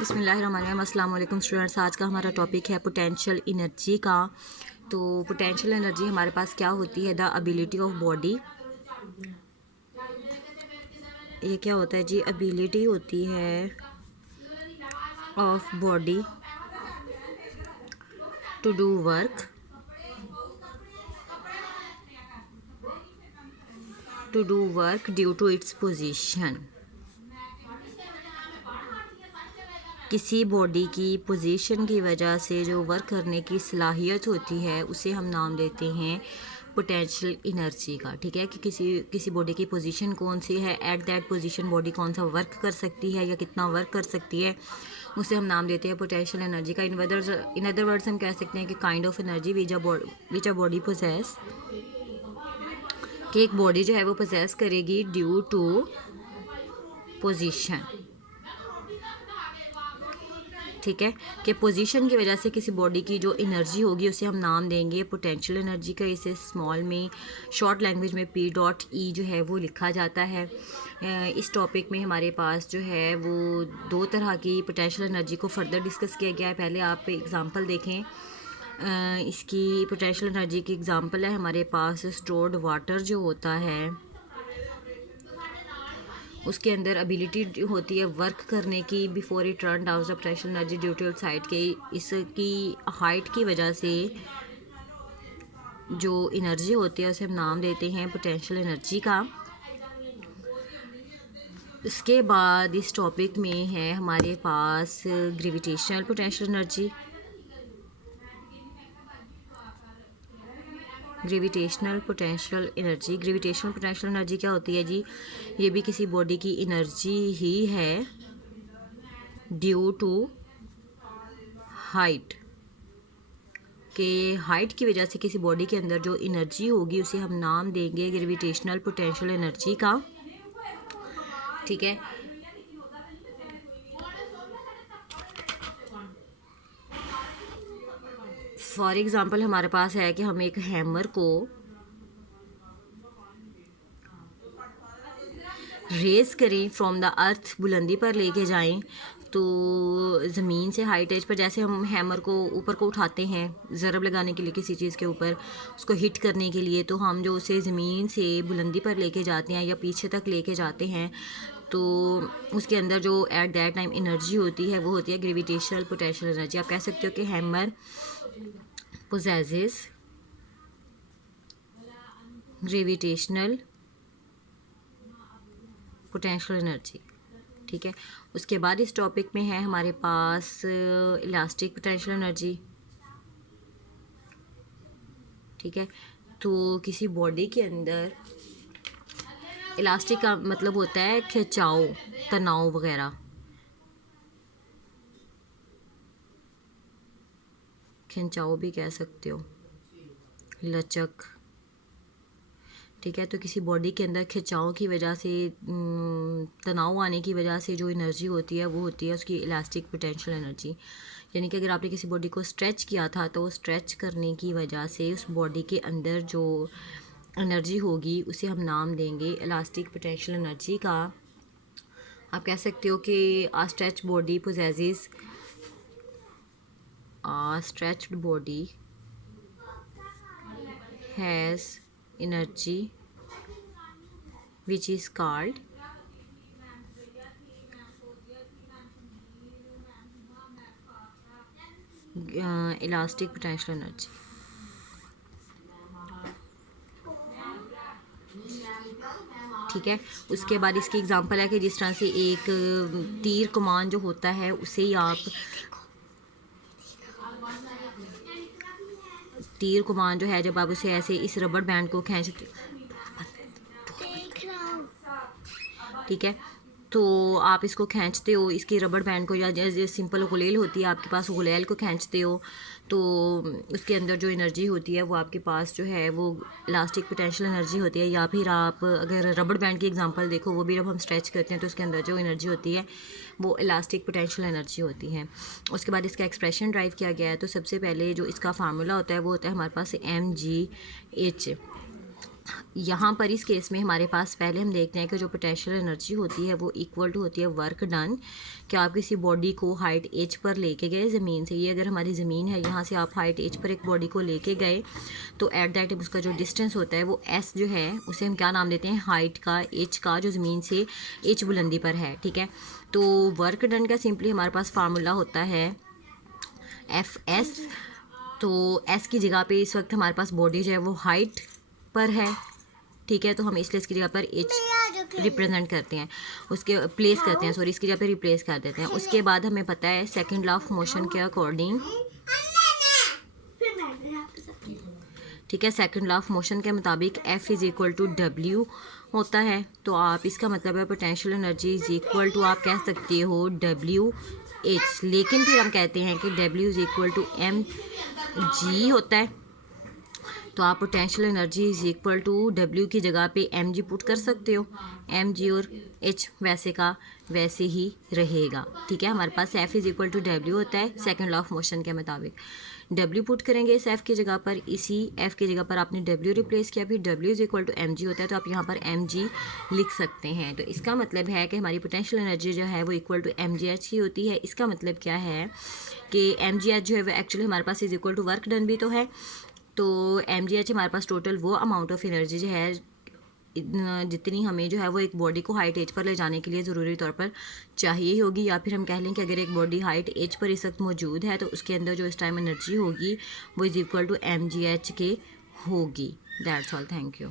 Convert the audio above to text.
बिस्मिल्लाहिर्रहमानिर्रहीम। अस्सलाम वालेकुम स्टूडेंट्स। आज का हमारा टॉपिक है पोटेंशियल एनर्जी का। तो पोटेंशियल एनर्जी हमारे पास क्या होती है? The ability of body. ये क्या होता है जी? एबिलिटी होती है of body to do work due to its position. किसी बॉडी की पोजीशन की वजह से जो वर्क करने की सलाहियत होती है उसे हम नाम देते हैं पोटेंशियल एनर्जी का। ठीक है कि किसी बॉडी की पोजीशन कौन सी है, एट दैट पोजीशन बॉडी कौन सा वर्क कर सकती है या कितना वर्क कर सकती है, उसे हम नाम देते हैं पोटेंशियल एनर्जी का। इन अदर वर्ड्स हम कह सकते हैं कि kind of energy which a body possess, कि एक बॉडी जो है वो पोजेस करेगी ड्यू टू पोजीशन। ठीक है कि पोजीशन की वजह से किसी बॉडी की जो एनर्जी होगी उसे हम नाम देंगे पोटेंशियल एनर्जी का। इसे स्मॉल में शॉर्ट लैंग्वेज में P.E जो है वो लिखा जाता है। इस टॉपिक में हमारे पास जो है वो दो तरह की पोटेंशियल एनर्जी को फर्दर डिस्कस किया गया है। पहले आप एग्जांपल देखें। इसकी पोटेंशियल एनर्जी की एग्जांपल है हमारे पास स्टोर्ड वाटर जो होता है उसके अंदर एबिलिटी होती है वर्क करने की before it turn down the potential energy due to its height. के इसकी हाइट की वजह से जो एनर्जी होती है उसे हम नाम देते हैं पोटेंशियल एनर्जी का। इसके बाद इस टॉपिक में है हमारे पास gravitational potential energy. Gravitational potential energy क्या होती है जी? ये भी किसी बॉडी की एनर्जी ही है ड्यू टू हाइट। के हाइट की वजह से किसी बॉडी के अंदर जो एनर्जी होगी उसे हम नाम देंगे ग्रेविटेशनल पोटेंशियल एनर्जी का। ठीक है। फॉर एग्जांपल हमारे पास है कि हम एक हैमर को रेस करें फ्रॉम द अर्थ, बुलंदी पर लेके जाएं, तो ज़मीन से हाइट एज पर जैसे हम हैमर को ऊपर को उठाते हैं ज़रब लगाने के लिए किसी चीज़ के ऊपर, उसको हिट करने के लिए, तो हम जो उसे ज़मीन से बुलंदी पर लेके जाते हैं या पीछे तक लेके जाते हैं तो उसके अंदर जो एट दैट टाइम एनर्जी होती है वो होती है ग्रेविटेशनल पोटेंशियल एनर्जी। आप कह सकते हो कि hammer possesses gravitational potential energy. ठीक है। उसके बाद इस टॉपिक में है हमारे पास इलास्टिक पोटेंशियल एनर्जी। ठीक है। तो किसी बॉडी के अंदर इलास्टिक का मतलब होता है खिंचाव, तनाव वगैरह। खिंचाव भी कह सकते हो, लचक। ठीक है। तो किसी बॉडी के अंदर खिंचाव की वजह से, तनाव आने की वजह से जो एनर्जी होती है वो होती है उसकी इलास्टिक पोटेंशियल एनर्जी। यानी कि अगर आपने किसी बॉडी को स्ट्रेच किया था तो वो स्ट्रेच करने की वजह से उस बॉडी के अंदर जो एनर्जी होगी उसे हम नाम देंगे इलास्टिक पोटेंशियल एनर्जी का। आप कह सकते हो कि a stretch body possesses, a stretched body has energy which is called elastic potential energy। ठीक है। उसके बाद इसकी एग्जांपल है कि जिस तरह से एक तीर कमान जो होता है उसे ही आप तीर कमान जो है जब आप उसे ऐसे इस रबड़ बैंड को खींचते, ठीक है, तो आप इसको खींचते हो, इसकी रबड़ बैंड को, या जैसे सिंपल गुलेल होती है आपके पास, गुलेल को खींचते हो तो उसके अंदर जो एनर्जी होती है वो आपके पास जो है वो इलास्टिक पोटेंशियल एनर्जी होती है। या फिर आप अगर रबड़ बैंड की एग्जांपल देखो, वो भी जब हम स्ट्रेच करते हैं तो उसके अंदर जो एनर्जी होती है वो इलास्टिक पोटेंशियल एनर्जी होती है। उसके बाद इसका एक्सप्रेशन ड्राइव किया गया है। तो सबसे पहले जो इसका फार्मूला होता है वो होता है हमारे पास mgh। यहाँ पर इस केस में हमारे पास पहले हम देखते हैं कि जो पोटेंशियल एनर्जी होती है वो इक्वल टू होती है वर्क डन। कि आप किसी बॉडी को हाइट एच पर लेके गए ज़मीन से, ये अगर हमारी ज़मीन है, यहाँ से आप हाइट एच पर एक बॉडी को लेके गए, तो एट दैट टाइम उसका जो डिस्टेंस होता है वो एस जो है उसे हम क्या नाम देते हैं, हाइट का, एच का, जो ज़मीन से एच बुलंदी पर है। ठीक है, तो वर्क डन का सिंपली हमारे पास फार्मूला होता है एफ एस। तो एस की जगह पे इस वक्त हमारे पास बॉडी जो है वो हाइट पर है। ठीक है, तो हम इसलिए इसकी जगह पर एच रिप्रेजेंट करते हैं, उसके प्लेस करते हैं, सॉरी, इसकी जगह पर रिप्लेस कर देते हैं। उसके बाद हमें पता है सेकंड लॉ ऑफ मोशन के अकॉर्डिंग, ठीक है, सेकंड लॉ ऑफ मोशन के मुताबिक F is equal to W होता है। तो आप इसका मतलब है potential energy is equal to, आप कह सकते हो डब्ल्यू एच, लेकिन फिर हम कहते हैं कि W is equal to M G होता है। तो आप potential energy is equal to W की जगह पे एम जी पुट कर सकते हो, एम जी और एच वैसे का वैसे ही रहेगा। ठीक है, हमारे पास F is equal to W होता है सेकंड लॉ ऑफ मोशन के मुताबिक। डब्ल्यू पुट करेंगे इस एफ़ की जगह पर, इसी एफ़ की जगह पर आपने डब्ल्यू रिप्लेस किया, फिर W is equal to M G होता है, तो आप यहाँ पर एम जी लिख सकते हैं। तो इसका मतलब है कि हमारी पोटेंशियल एनर्जी जो है वो equal to M G H की होती है। इसका मतलब क्या है कि एम जी एच जो है वो एक्चुअली हमारे पास is equal to work done भी तो है। तो एम जी एच हमारे पास टोटल वो अमाउंट ऑफ एनर्जी जो है जितनी हमें जो है वो एक बॉडी को हाइट एज पर ले जाने के लिए ज़रूरी तौर पर चाहिए होगी। या फिर हम कह लें कि अगर एक बॉडी हाइट एज पर इस वक्त मौजूद है तो उसके अंदर जो इस टाइम एनर्जी होगी वो is equal to M G H के होगी। That's all, thank you.